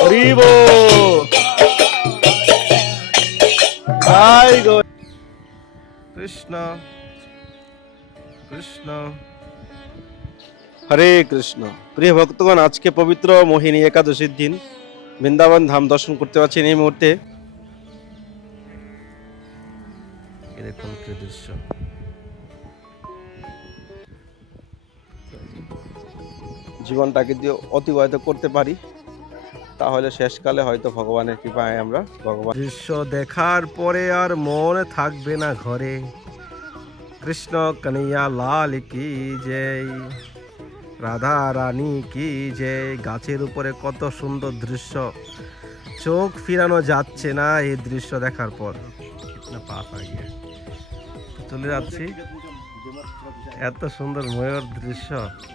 হরিব জয় গো কৃষ্ণ কৃষ্ণ হরে কৃষ্ণ। প্রিয় ভক্তগণ, আজকে পবিত্র মোহিনী একাদশীর দিন বৃন্দাবন ধাম দর্শন করতে পারছেন এই মুহূর্তে। এরকম একটি দৃশ্য, জীবনটাকে যদি অতিবাহিত করতে পারি তাহলে শেষকালে হয়তো ভগবানের কৃপায় আমরা ভগবান দৃশ্য দেখার পরে আর মন থাকবে না ঘরে। কৃষ্ণ কন্হৈয়া লাল কি জয়, রাধা রানী কি জয়। গাছের উপরে কত সুন্দর দৃশ্য, চোখ ফিরানো যাচ্ছে না এই দৃশ্য দেখার পর। চলে যাচ্ছি, এত সুন্দর ময়ূর দৃশ্য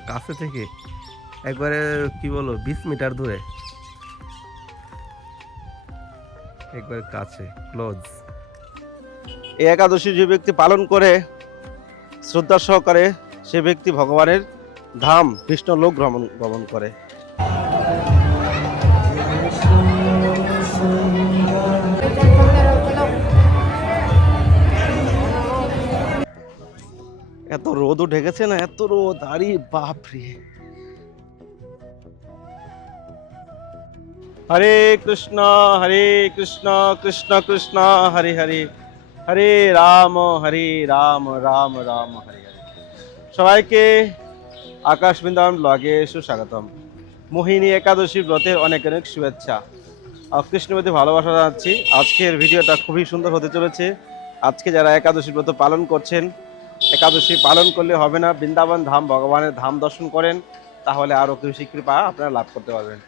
কাছে থেকে একবারে কি বলবো 20 মিটার দূরে, একবারে কাছে ক্লোজ। এই একাদশী যে ব্যক্তি পালন করে শ্রদ্ধা সহকারে, সে ব্যক্তি ভগবানের ধাম বিষ্ণু লোক গমন করে। এত রোদও ঢেকেছে না, এত রোদ, আরে বাপরে। হরে কৃষ্ণ কৃষ্ণ কৃষ্ণ হরে হরে, হরে রাম রাম রাম হরে হরে। সবাইকে আকাশ বৃন্দাবন ব্লগে সুস্বাগতম। মোহিনী একাদশী ব্রতের অনেক অনেক শুভেচ্ছা আর কৃষ্ণপতি ভালোবাসা জানাচ্ছি। আজকের ভিডিওটা খুবই সুন্দর হতে চলেছে। আজকে যারা একাদশী ব্রত পালন করছেন, একাদশী পালন করলে হবে না, বৃন্দাবন ধাম ভগবানের ধাম দর্শন করেন, তাহলে আরও কিছু কৃপা আপনারা লাভ করতে পারবেন।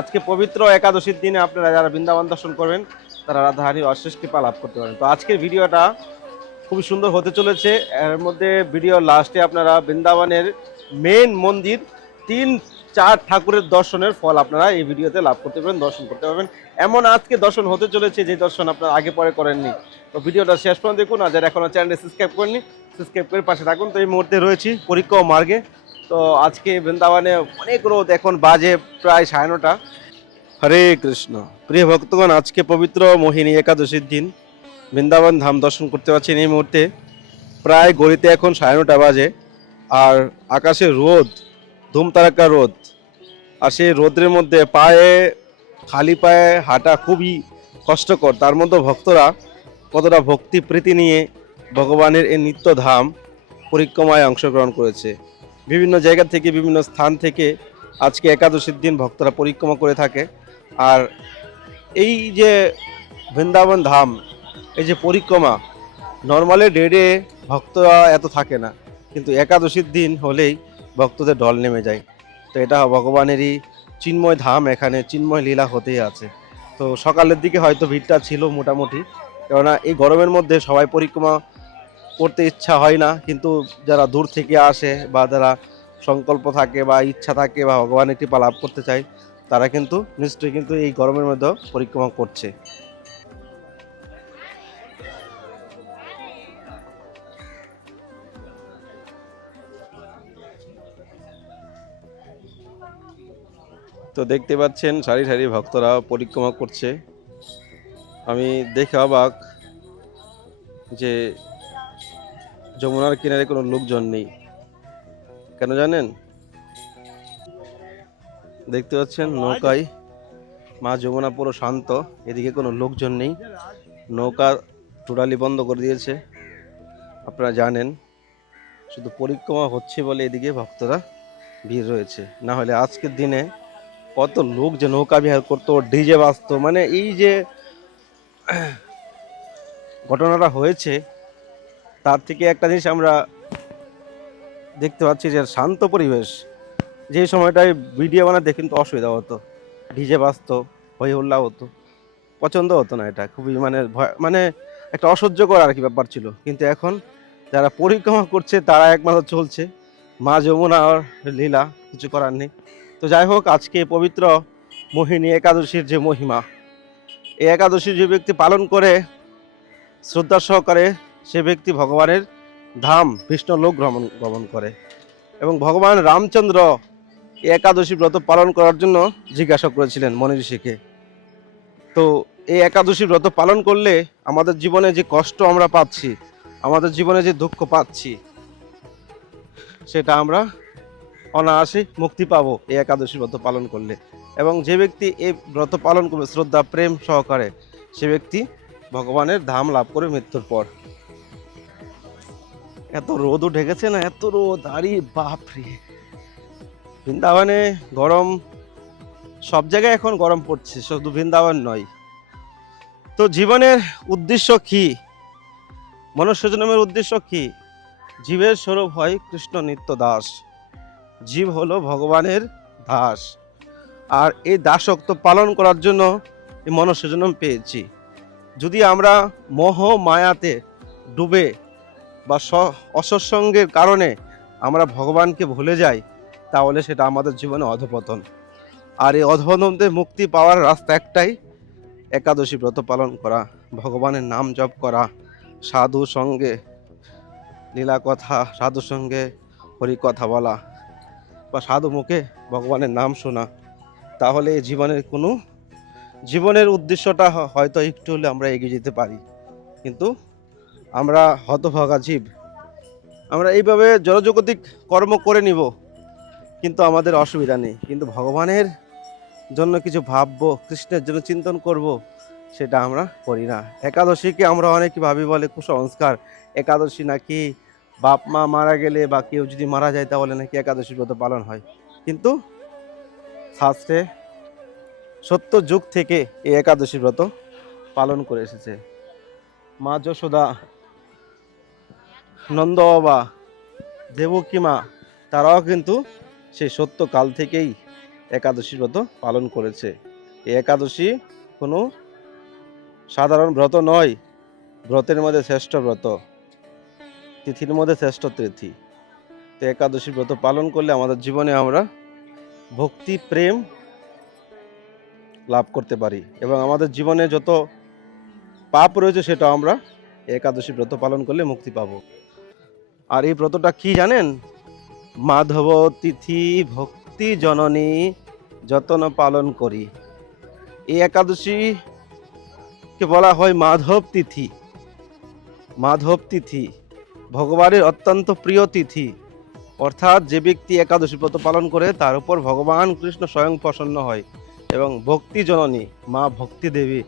আজকে পবিত্র একাদশীর দিনে আপনারা যারা বৃন্দাবন দর্শন করবেন তারা রাধাহারির অশেষ কৃপা লাভ করতে পারেন। তো আজকের ভিডিওটা খুবই সুন্দর হতে চলেছে। এর মধ্যে ভিডিও লাস্টে আপনারা বৃন্দাবনের মেন মন্দির 3-4 ঠাকুরের দর্শনের ফল আপনারা এই ভিডিওতে লাভ করতে পারবেন, দর্শন করতে পারবেন। এমন আজকে দর্শন হতে চলেছে যে দর্শন আপনারা আগে পরে করেননি। তো ভিডিওটা শেষ পর্যন্ত দেখুন। আর যারা এখনো চ্যানেলটি সাবস্ক্রাইব করেননি, সাবস্ক্রাইব করে পাশে থাকুন। তো এই মুহূর্তে রয়েছি পরিক্রমা মার্গে। তো আজকে বৃন্দাবনে অনেক রোদ, এখন বাজে প্রায় 9:30। হরে কৃষ্ণ। প্রিয় ভক্তগণ, আজকে পবিত্র মোহিনী একাদশীর দিন বৃন্দাবন ধাম দর্শন করতে পারছেন এই মুহূর্তে। প্রায় গড়িতে এখন 9:30 বাজে, আর আকাশে রোদ, ধুমতারাক্কা রোদ। আর সেই রোদের মধ্যে খালি পায়ে হাঁটা খুবই কষ্টকর। তার মধ্যে ভক্তরা কতটা ভক্তি প্রীতি নিয়ে ভগবানের এই নিত্য ধাম পরিক্রমায় অংশগ্রহণ করেছে। বিভিন্ন জায়গা থেকে, বিভিন্ন স্থান থেকে আজকে একাদশীর দিন ভক্তরা পরিক্রমা করে থাকে। আর এই যে বৃন্দাবন ধাম, এই যে পরিক্রমা, নর্মালি ডেডে ভক্তরা এত থাকে না, কিন্তু একাদশীর দিন হলেই ভক্তদের ঢল নেমে যায়। তো এটা ভগবানেরই চিন্ময় ধাম, এখানে চিন্ময় লীলা হতেই আছে। তো সকালের দিকে হয়তো ভিড়টা ছিল মোটামুটি, কেননা এই গরমের মধ্যে সবাই পরিক্রমা করতে ইচ্ছা হয় না, কিন্তু যারা দূর থেকে আসে বা যারা সংকল্প থাকে বা ইচ্ছা থাকে বা ভগবানের কৃপা লাভ করতে চায়, তারা কিন্তু নিশ্চয়ই কিন্তু এই গরমের মধ্যেও পরিক্রমা করছে। তো দেখতে পাচ্ছেন সারি সারি ভক্তরা পরিক্রমা করছে। আমি দেখে অবাক যে যমুনার কিনারে কোনো লোকজন নেই। কেন জানেন? দেখতে পাচ্ছেন নৌকায় মা যমুনা পুরো শান্ত, এদিকে কোনো লোকজন নেই, নৌকা টোটালি বন্ধ করে দিয়েছে। আপনারা জানেন, শুধু পরিক্রমা হচ্ছে বলে এদিকে ভক্তরা ভিড় রয়েছে, না হলে আজকের দিনে কত লোক যে নৌকা বিহার করতো, ডিজে বাজতো। মানে এই যে ঘটনাটা হয়েছে, তার থেকে একটা জিনিস আমরা দেখতে পাচ্ছি যে শান্ত পরিবেশ। যে সময়টায় ভিডিও বানাতে কিন্তু অসুবিধা হতো, ডিজে বাজতো, হই হল্লা হতো, পছন্দ হতো না। এটা খুবই মানে একটা অসহ্যকর আর কি ব্যাপার ছিল। কিন্তু এখন যারা পরিক্রমা করছে তারা একমাত্র চলছে মা যমুনার লীলা, কিছু করার নেই। তো যাই হোক, আজকে পবিত্র মোহিনী একাদশীর যে মহিমা, এই একাদশী যে ব্যক্তি পালন করে শ্রদ্ধা সহকারে, সে ব্যক্তি ভগবানের ধাম বিষ্ণু লোক গমন করে। এবং ভগবান রামচন্দ্র এই একাদশী ব্রত পালন করার জন্য জিজ্ঞাসা করেছিলেন মনি ঋষিকে। তো এই একাদশী ব্রত পালন করলে আমাদের জীবনে যে কষ্ট আমরা পাচ্ছি, আমাদের জীবনে যে দুঃখ পাচ্ছি, সেটা আমরা অনায়াসে মুক্তি পাবো এই একাদশী ব্রত পালন করলে। এবং যে ব্যক্তি এই ব্রত পালন করবে শ্রদ্ধা প্রেম সহকারে, সে ব্যক্তি ভগবানের ধাম লাভ করে মৃত্যুর পর। এত রোদও ঢেকেছে না, এত রোদ, আরে বাপরে! বৃন্দাবনে গরম, সব জায়গায় এখন গরম পড়ছে, শুধু বৃন্দাবন নয়। তো জীবনের উদ্দেশ্য কি? মনুষ্য জন্মের উদ্দেশ্য কি? জীবের স্বরূপ হয় কৃষ্ণ নিত্য দাস। জীব হলো ভগবানের দাস, আর এই দাসত্ব পালন করার জন্য এই মনুষ্য জন্ম পেয়েছি। যদি আমরা মোহ মায়াতে ডুবে বা অসৎসঙ্গের কারণে আমরা ভগবানকে ভুলে যাই, তাহলে সেটা আমাদের জীবনে অধঃপতন। আর এই অধঃপতন থেকে মুক্তি পাওয়ার রাস্তা একটাই, একাদশী ব্রত পালন করা, ভগবানের নাম জপ করা, সাধু সঙ্গে লীলা কথা, সাধু সঙ্গে হরি কথা বলা বা সাধু মুখে ভগবানের নাম শোনা। তাহলে এই জীবনের উদ্দেশ্যটা হয়তো একটু হলে আমরা এগিয়ে যেতে পারি। কিন্তু আমরা হতভাগা জীব, আমরা এইভাবে জড়জগতিক কর্ম করে নিব, কিন্তু আমাদের অসুবিধা নেই। কিন্তু ভগবানের জন্য কিছু ভাববো, কৃষ্ণের জন্য চিন্তন করব, সেটা আমরা করি না। একাদশীকে আমরা অনেকে ভাবি বলে কুসংস্কার, একাদশী নাকি বাপ মা মারা গেলে বা কেউ যদি মারা যায় তাহলে নাকি একাদশী ব্রত পালন হয়। কিন্তু শাস্ত্রে সত্য যুগ থেকে এই একাদশী ব্রত পালন করে এসেছে। মা যশোদা, নন্দ বাবা, দেবকী মা, তারাও কিন্তু সেই সত্য কাল থেকেই একাদশী ব্রত পালন করেছে। এই একাদশী কোনো সাধারণ ব্রত নয়, ব্রতের মধ্যে শ্রেষ্ঠ ব্রত, তিথির মধ্যে শ্রেষ্ঠ তিথি। তো একাদশী ব্রত পালন করলে আমাদের জীবনে আমরা ভক্তি প্রেম লাভ করতে পারি, এবং আমাদের জীবনে যত পাপ রয়েছে সেটা আমরা একাদশী ব্রত পালন করলে মুক্তি পাবো। আর এই ব্রতটা কি জানেন? মাধব তিথি ভক্তি জননী যতন পালন করি। এই একাদশীকে বলা হয় মাধব তিথি। মাধব তিথি ভগবানের অত্যন্ত প্রিয় তিথি, অর্থাৎ যে ব্যক্তি একাদশী ব্রত পালন করে তার উপর ভগবান কৃষ্ণ স্বয়ং প্রসন্ন হয়। এবং ভক্তি জননী মা ভক্তি দেবী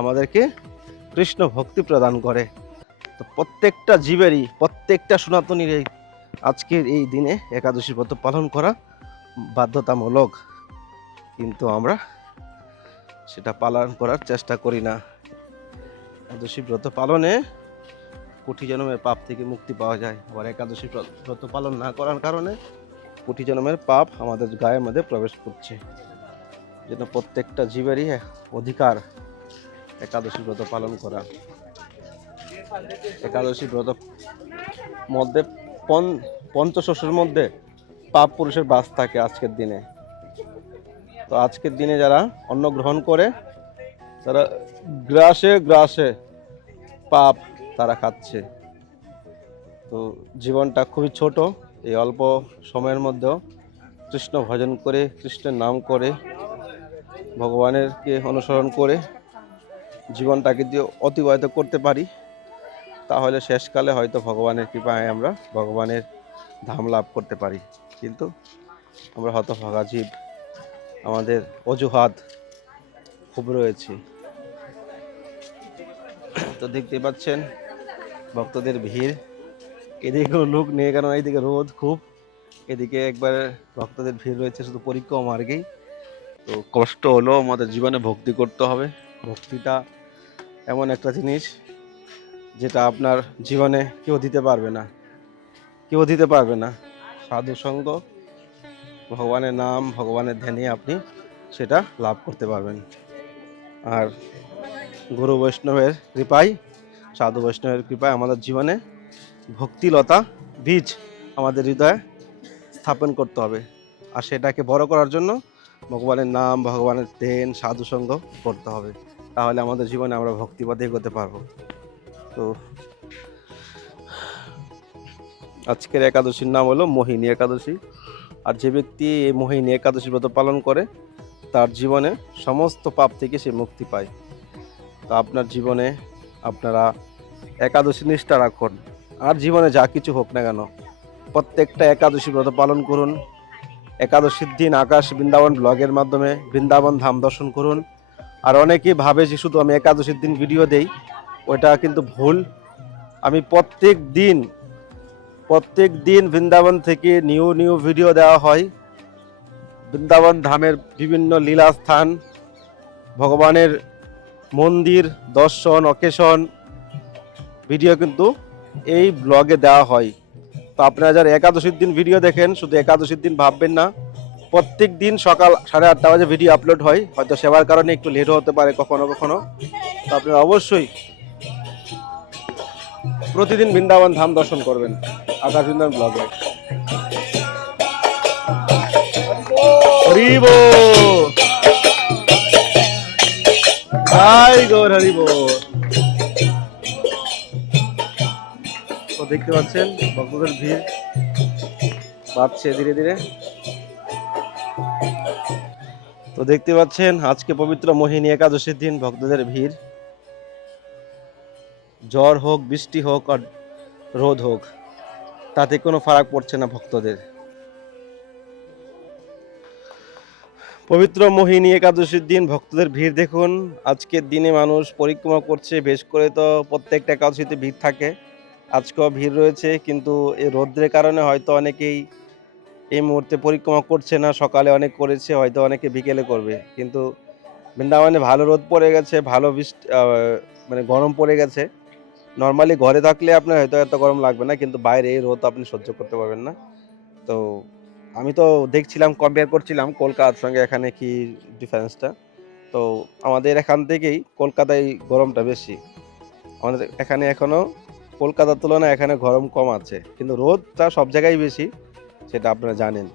আমাদেরকে কৃষ্ণ ভক্তি প্রদান করে। তো প্রত্যেকটা জীবেরই, প্রত্যেকটা সনাতনীর আজকের এই দিনে একাদশী ব্রত পালন করা বাধ্যতামূলক, কিন্তু আমরা সেটা পালন করার চেষ্টা করি না। একাদশী ব্রত পালনে কোটি জন্মের পাপ থেকে মুক্তি পাওয়া যায়। আবার একাদশী ব্রত পালন না করার কারণে কোটি জন্মের পাপ আমাদের গায়ের মধ্যে প্রবেশ করছে। যেন প্রত্যেকটা জীবেরই অধিকার একাদশী ব্রত পালন করা। একাদশী ব্রত মধ্যে পঞ্চশস্যের মধ্যে পাপ পুরুষের বাস থাকে আজকের দিনে। তো আজকের দিনে যারা অন্ন গ্রহণ করে তারা গ্রাসে গ্রাসে পাপ তারা খাচ্ছে। তো জীবনটা খুবই ছোট, এই অল্প সময়ের মধ্যেও কৃষ্ণ ভজন করে, কৃষ্ণের নাম করে, ভগবানেরকে অনুসরণ করে জীবনটাকে যদি অতিবাহিত করতে পারি, তাহলে শেষকালে হয়তো ভগবানের কৃপায় আমরা ভগবানের ধাম লাভ করতে পারি। কিন্তু আমরা হতভাগা জীব, আমাদের অজুহাত খুব রয়েছে। তো দেখতে পাচ্ছেন ভক্তদের ভিড়, এদিকে কোনো লোক নেই, কারণ এইদিকে রোদ খুব, এদিকে একবার ভক্তদের ভিড় রয়েছে শুধু পরিক্রমা মার্গেই। তো কষ্ট হলেও আমাদের জীবনে ভক্তি করতে হবে। ভক্তিটা এমন একটা জিনিস যেটা আপনার জীবনে কেউ দিতে পারবে না, কেউ দিতে পারবে না। সাধু সঙ্গ, ভগবানের নাম, ভগবানের ধ্যানে আপনি সেটা লাভ করতে পারবেন। আর গুরু বৈষ্ণবের কৃপায়, সাধু বৈষ্ণবের কৃপায় আমাদের জীবনে ভক্তিলতা বীজ আমাদের হৃদয়ে স্থাপন করতে হবে। আর সেটাকে বড় করার জন্য ভগবানের নাম, ভগবানের ধ্যান, সাধু সঙ্গ করতে হবে। তাহলে আমাদের জীবনে আমরা ভক্তিপথে এগোতে পারবো। তো আজকের একাদশীর নাম হলো মোহিনী একাদশী। আর যে ব্যক্তি এই মোহিনী একাদশী ব্রত পালন করে তার জীবনে সমস্ত পাপ থেকে সে মুক্তি পায়। তো আপনার জীবনে আপনারা একাদশী নিষ্ঠা রাখুন, আর জীবনে যা কিছু হোক না কেন প্রত্যেকটা একাদশী ব্রত পালন করুন। একাদশীর দিন আকাশ বৃন্দাবন ব্লগের মাধ্যমে বৃন্দাবন ধাম দর্শন করুন। আর অনেকেই ভাবে যে শুধু আমি একাদশীর দিন ভিডিও দেই, ওইটা কিন্তু ভুল। আমি প্রত্যেক দিন বৃন্দাবন থেকে নিউ ভিডিও দেওয়া হয়। বৃন্দাবন ধামের বিভিন্ন লীলা স্থান, ভগবানের মন্দির দর্শন অকেশন ভিডিও কিন্তু এই ব্লগে দেওয়া হয়। তো আপনারা যারা একাদশীর দিন ভিডিও দেখেন, শুধু একাদশীর দিন ভাববেন না, প্রত্যেক দিন সকাল 8:30 বাজে ভিডিও আপলোড হয়। হয়তো সেবার কারণে একটু লেট হতে পারে কখনো কখনো। তো আপনারা অবশ্যই প্রতিদিন বৃন্দাবন ধাম দর্শন করবেন আকাশ বৃন্দাবন ব্লগে। হরি বল, জয় গৌর হরি বল। তো দেখতে পাচ্ছেন ভক্তদের ভিড় বাড়ছে ধীরে ধীরে। তো দেখতে পাচ্ছেন আজকে পবিত্র মোহিনী একাদশীর দিন ভক্তদের ভিড়। ঝড় হোক, বৃষ্টি হোক আর রোদ হোক, তাতে কোনো ফারাক পড়ছে না ভক্তদের। পবিত্র মোহিনী একাদশীর দিন ভক্তদের ভিড় দেখুন। আজকের দিনে মানুষ পরিক্রমা করছে, বেশ করে তো প্রত্যেকটা একাদশীতে ভিড় থাকে, আজকেও ভিড় রয়েছে। কিন্তু এই রৌদ্রের কারণে হয়তো অনেকেই এই মুহূর্তে পরিক্রমা করছে না, সকালে অনেক করেছে, হয়তো অনেকে বিকেলে করবে। কিন্তু বৃন্দাবনে ভালো রোদ পড়ে গেছে, ভালো বৃষ্টি মানে গরম পড়ে গেছে। নর্মালি ঘরে থাকলে আপনার হয়তো এত গরম লাগবে না, কিন্তু বাইরে এই রোদ আপনি সহ্য করতে পারবেন না। তো আমি তো দেখছিলাম, কম্পেয়ার করছিলাম কলকাতার সঙ্গে এখানে কি ডিফারেন্সটা। তো আমাদের এখান থেকেই কলকাতায় গরমটা বেশি। আমাদের এখানে এখনো কলকাতার তুলনায় এখানে গরম কম আছে, কিন্তু রোদটা সব জায়গায় বেশি, সেটা আপনারা জানেন।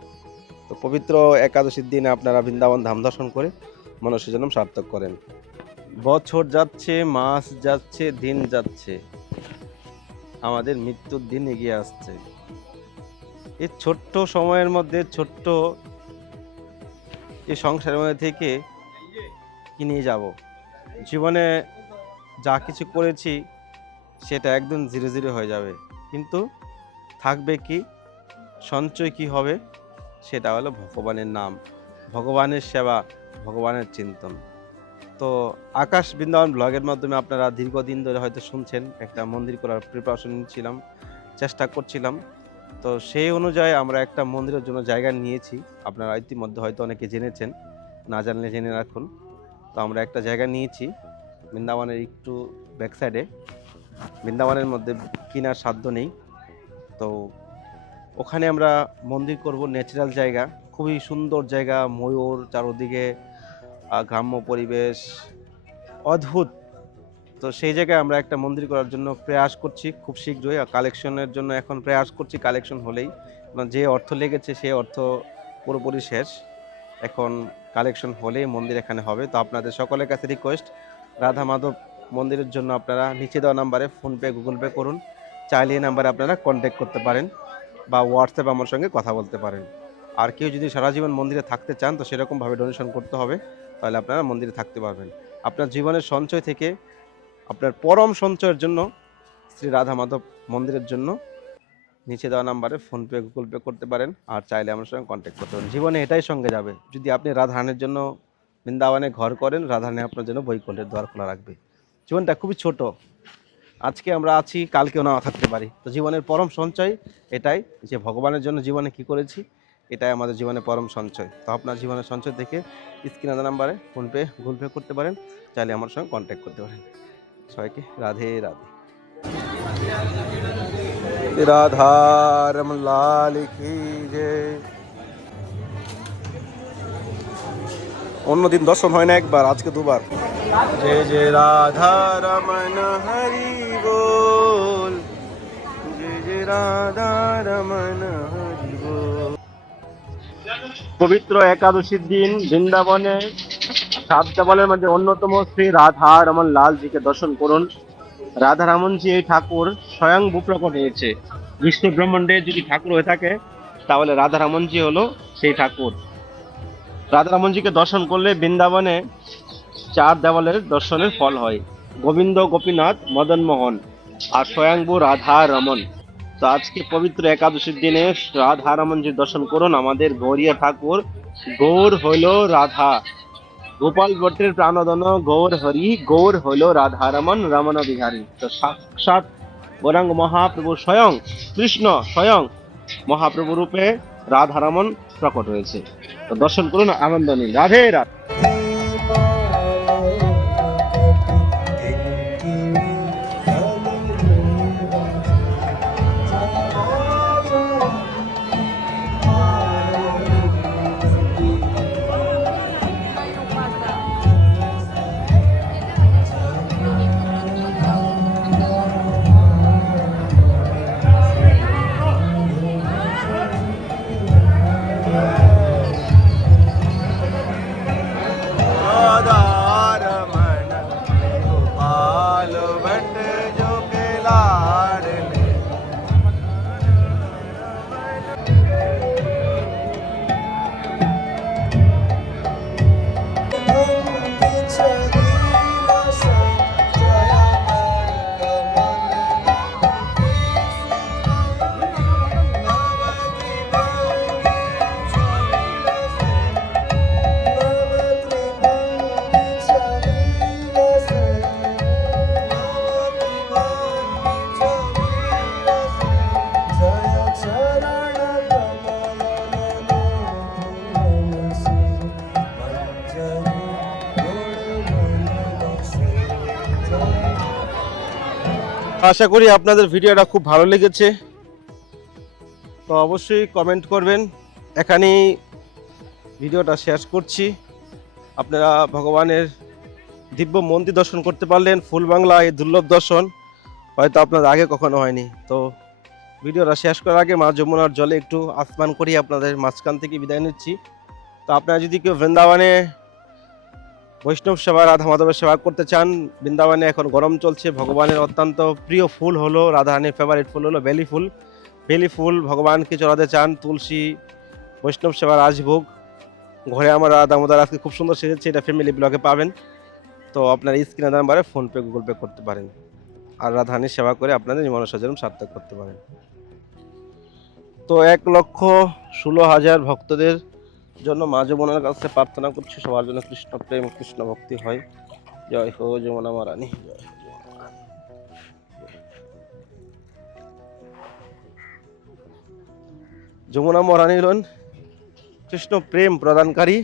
তো পবিত্র একাদশীর দিনে আপনারা বৃন্দাবন ধাম দর্শন করে মনুষ্য জন্ম সার্থক করেন। বছর যাচ্ছে, মাস যাচ্ছে, দিন যাচ্ছে, আমাদের মৃত্যুর দিন এগিয়ে আসছে। এই ছোট্ট সময়ের মধ্যে, ছোট্ট এই সংসারের মধ্যে থেকে কি নিয়ে যাব? জীবনে যা কিছু করেছি সেটা একদম ধীরে ধীরে হয়ে যাবে, কিন্তু থাকবে কি, সঞ্চয় কি হবে, সেটা হলো ভগবানের নাম, ভগবানের সেবা, ভগবানের চিন্তন। তো আকাশ বৃন্দাবন ব্লগের মাধ্যমে আপনারা দীর্ঘদিন ধরে হয়তো শুনছেন, একটা মন্দির করার প্রিপারেশন নিচ্ছিলাম, চেষ্টা করছিলাম। তো সেই অনুযায়ী আমরা একটা মন্দিরের জন্য জায়গা নিয়েছি। আপনারা ইতিমধ্যে হয়তো অনেকে জেনেছেন, না জানলে জেনে রাখুন। তো আমরা একটা জায়গা নিয়েছি বৃন্দাবনের একটু ব্যাক সাইডে। বৃন্দাবনের মধ্যে কেনার সাধ্য নেই, তো ওখানে আমরা মন্দির করব। ন্যাচারাল জায়গা, খুবই সুন্দর জায়গা, ময়ূর চারদিকে, গ্রাম্য পরিবেশ, অদ্ভুত। তো সেই জায়গায় আমরা একটা মন্দির করার জন্য প্রয়াস করছি খুব শীঘ্রই। কালেকশনের জন্য এখন প্রয়াস করছি, কালেকশন হলেই, যে অর্থ লেগেছে সেই অর্থ পুরোপুরি শেষ, এখন কালেকশন হলেই মন্দির এখানে হবে। তো আপনাদের সকলের কাছে রিকোয়েস্ট, রাধা মাধব মন্দিরের জন্য আপনারা নিচে দেওয়া নাম্বারে ফোনপে গুগল পে করুন, চাইলে এই নাম্বারে আপনারা কন্ট্যাক্ট করতে পারেন বা হোয়াটসঅ্যাপ আমার সঙ্গে কথা বলতে পারেন। আর কেউ যদি সারা জীবন মন্দিরে থাকতে চান, তো সেরকমভাবে ডোনেশন করতে হবে, তাহলে আপনারা মন্দিরে থাকতে পারবেন। আপনার জীবনের সঞ্চয় থেকে আপনার পরম সঞ্চয়ের জন্য শ্রী রাধা মাধব মন্দিরের জন্য নিচে দেওয়া নাম্বারে ফোনপে গুগল পে করতে পারেন, আর চাইলে আমার সঙ্গে কন্ট্যাক্ট করতে পারেন। জীবনে এটাই সঙ্গে যাবে, যদি আপনি রাধারানীর জন্য বৃন্দাবনে ঘর করেন, রাধারানী আপনার জন্য বৈকুণ্ঠের দ্বার খোলা রাখবে। জীবনটা খুবই ছোট, আজকে আমরা আছি, কালকেও না থাকতে পারি। তো জীবনের পরম সঞ্চয় এটাই, যে ভগবানের জন্য জীবনে কি করেছি, এটাই আমাদের জীবনের পরম সঞ্চয়। তো আপনার জীবনের সঞ্চয় থেকে স্ক্রিনে দেওয়া নাম্বারে ফোনপে গুগল পে করতে পারেন, চাইলে আমার সঙ্গে কন্ট্যাক্ট করতে পারেন। সবাইকে রাধে রাধে। রাধা রমন লাল কি জয়। অন্যদিন দর্শন হয় না একবার, আজকে দুবার। জয় জয় রাধা রমন হরি বল, জয় জয় রাধা রমন হরি বল। পবিত্র একাদশীর দিন বৃন্দাবনে 7 দেওয়ালের মধ্যে অন্যতম শ্রী রাধা রমন লালজিকে দর্শন করুন। রাধা রমনজি এই ঠাকুর স্বয়ং প্রকট হয়েছে। বিশ্ব ব্রহ্মাণ্ডে যদি ঠাকুর হয়ে থাকে, তাহলে রাধারমনজি হলো সেই ঠাকুর। রাধারমনজিকে দর্শন করলে বৃন্দাবনে 4 দেওয়ালের দর্শনের ফল হয়, গোবিন্দ, গোপীনাথ, মদন মোহন আর স্বয়ংভূ রাধা রমন। তো আজকে পবিত্র একাদশীর দিনে রাধা রমনজির দর্শন করুন। আমাদের গৌরীয় ঠাকুর, গৌর হইল রাধা, গোপাল ভট্টের প্রাণধন গৌর হরি, গৌর হইল রাধা রমন, রমন বিহারী। তো সাক্ষাৎ গৌরাঙ্গ মহাপ্রভু স্বয়ং কৃষ্ণ, স্বয়ং মহাপ্রভু রূপে রাধা রমন প্রকট হয়েছে। তো দর্শন করুন, আনন্দ নিন। রাধে রাধে। আশা করি আপনাদের ভিডিওটা খুব ভালো লেগেছে। তো অবশ্যই কমেন্ট করবেন। এখানেই ভিডিওটা শেষ করছি। আপনারা ভগবানের দিব্য মন্দির দর্শন করতে পারলেন। ফুল বাংলা এই দুর্লভ দর্শন হয়তো আপনাদের আগে কখনো হয়নি। তো ভিডিওটা শেষ করার আগে মা যমুনার জলে একটু আসমান করি, আপনাদের মাঝখান থেকে বিদায় নিচ্ছি। তো আপনারা যদি কেউ বৃন্দাবনে বৈষ্ণব সেবা, রাধা মাধবের সেবা করতে চান, বৃন্দাবনে এখন গরম চলছে। ভগবানের অত্যন্ত প্রিয় ফুল হলো, রাধারানীর ফেভারিট ফুল হলো বেলি ফুল। বেলি ফুল ভগবানকে চড়াতে চান, তুলসী, বৈষ্ণব সেবা, রাজভোগ। ঘরে আমার রাধা দামোদর আজকে খুব সুন্দর সেজেছে, এটা ফ্যামিলি ব্লগে পাবেন। তো আপনার স্ক্রিনে নাম্বারে ফোনপে, গুগল পে করতে পারেন। আর রাধারানীর সেবা করে আপনাদের মনসাজনম সার্থক করতে পারেন। তো 1,16,000 ভক্তদের জন্য মা যমুনার কাছে প্রার্থনা করছি, সবার জন্য কৃষ্ণ প্রেম, কৃষ্ণ ভক্তি হয়। জয় হো যমুনা মহারানী, জয় হো যমুনা মহারানী। যমুনা মহারানী হলেন কৃষ্ণ প্রেম প্রদানকারী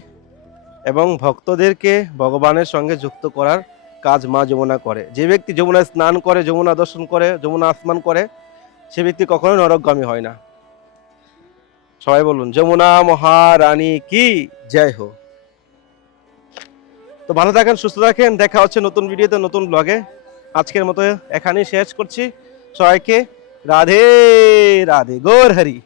এবং ভক্তদেরকে ভগবানের সঙ্গে যুক্ত করার কাজ মা যমুনা করে। যে ব্যক্তি যমুনায় স্নান করে, যমুনা দর্শন করে, যমুনা আসমান করে, সে ব্যক্তি কখনো নরকগামী হয় না। সবাই বলুন যমুনা মহারানী কি জয় হো। তো ভালো থাকেন, সুস্থ থাকেন, দেখা হচ্ছে নতুন ভিডিওতে, নতুন ব্লগে। আজকের মতো এখানেই শেষ করছি। সবাইকে রাধে রাধে, গৌর হরি।